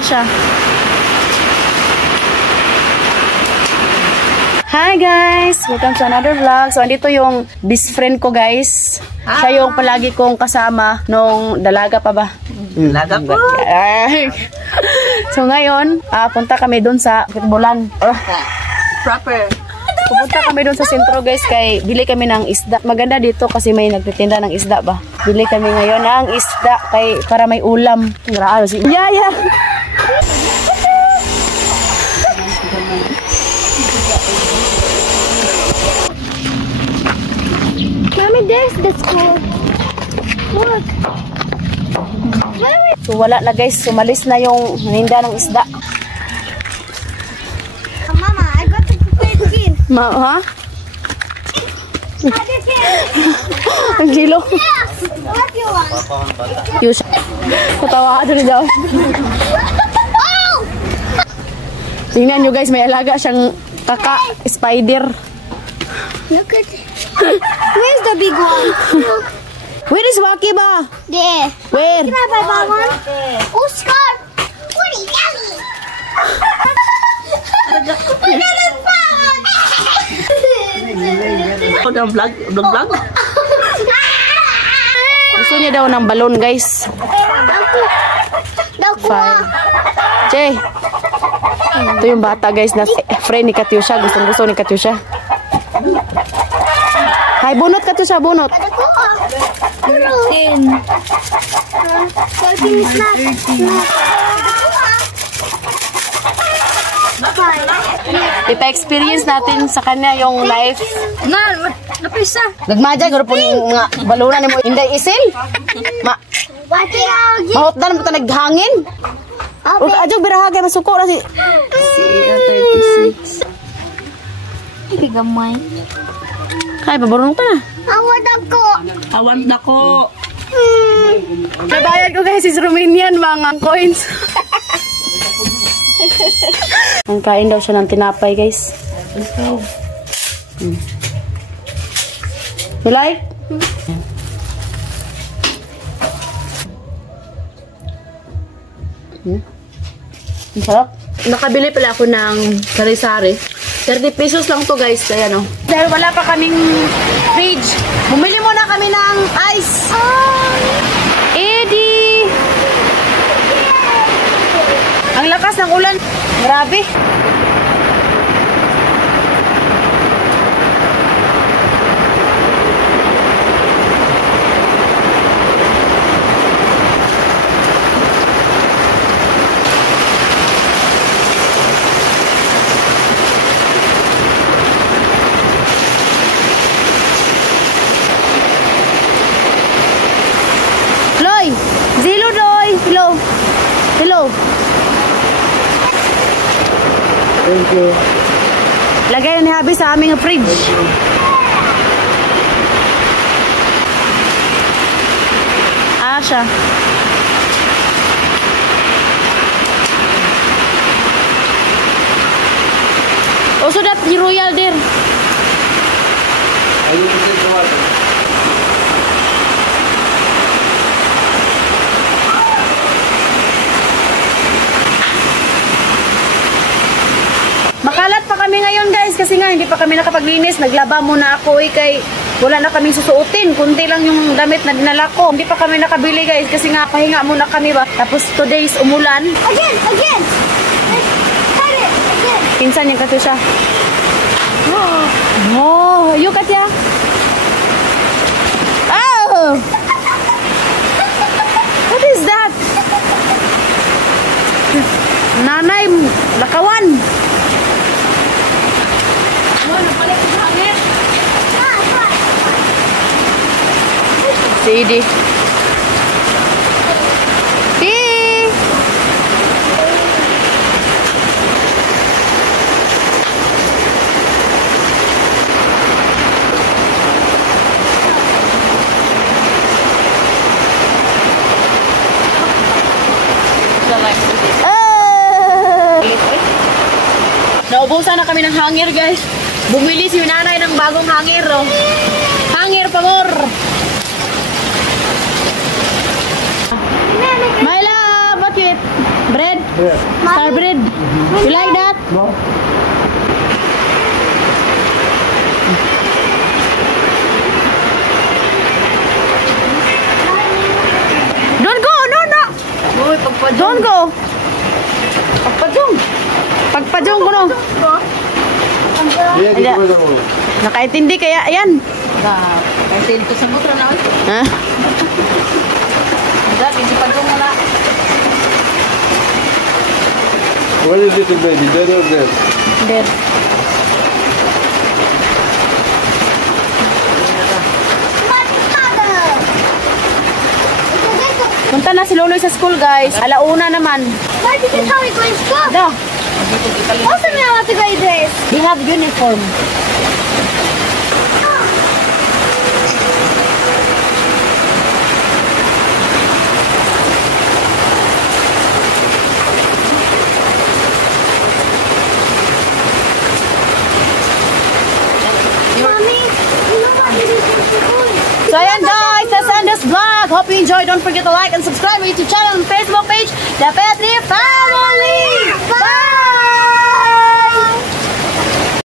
Siya. Hi guys! Welcome to another vlog. So, andito yung best friend ko guys. Siya yung palagi kong kasama nung dalaga pa ba? Dalaga po! So, ngayon, punta kami dun sa Bulan. Proper. Pupunta kami dun sa sentro guys kay bili kami ng isda. Maganda dito kasi may nagtitinda ng isda ba. Bili kami ngayon ng isda kay para may ulam. Grabe si Yaya. Mommy, there's the school. Look. So wala na guys, sumalis na yung ninda ng isda. Mama, I got the chicken. Ha? Ang kilo. What do you want? Yus. Katawa ka dun daw. Oh! Tingnan nyo guys, may alaga siyang spider. Look at it. Where's the big one? Where is Waki ba? There. Where? Can I buy that one? Oh, Scott. What are you yelling? We got a phone. Ang vlog. Gusto niya daw ng balon guys. Fine. Che. Ito yung bata guys na friend ni Katyusha. Gusto ni Katyusha. Hay, bunot Katyusha, bunot. Ipa-experience natin sa kanya yung life. Napisa. Nagmadya, gano'n po mga balunan mo. Hindi isil. Mahotdan mo ito naghangin. Adyo, birahagay, masuko na si... Gamay. Kaya, pabarunong ka na. Awan dako. Nabayad ko guys, is Romanian mga coins. Ang kain daw siya ng tinapay guys. You like? Ang sarap. Nakabili pala ako ng sari-sari. 30 pesos lang to guys. Kaya no. Dahil wala pa kaming fridge, bumili muna kami ng ice. Eddie! Ang lakas ng ulan. Grabe. Zilo doy. Hello. Hello. Thank you. Lagay na ni Habi sa aming fridge. Siya. Also that royal there. Ayun kasi ito. Makalat pa kami ngayon guys kasi nga hindi pa kami nakapaglinis. Naglaba muna ako kay wala na kaming susuotin. Kunti lang yung damit na dinala ko. Hindi pa kami nakabili guys kasi nga pahinga muna kami ba. Tapos today's umulan. Again. Pinsan yung Katyusha. Oh, you Katya. Oh! What is that? Nanay, lakawan. CD. Naubusan na kami ng hanger guys. Bumili si nanay ng bagong hanger. Oh. Hanger pa more. My love, bakit? Bread? Yeah. Starbread. You like that? No? Don't go, no. Uy, pagpadyo. Don't go. Pagpadyong. Pagpadyong ko no. Yeah, Ayan. dito mo. Nakaintindi kaya yan. Kasi ito sa motor na. Ha? Dati, hindi padyong na. What is it, baby? Dead or dead? Dead. Punta na si Loloy sa school, guys. Alauna naman. Why did you tell me going to school? No, Also, me, I want to go to this. they have uniform. Mommy, you know what it is to school? So ayan guys, that's end this vlog. Hope you enjoyed. Don't forget to like and subscribe to our YouTube channel and Facebook page.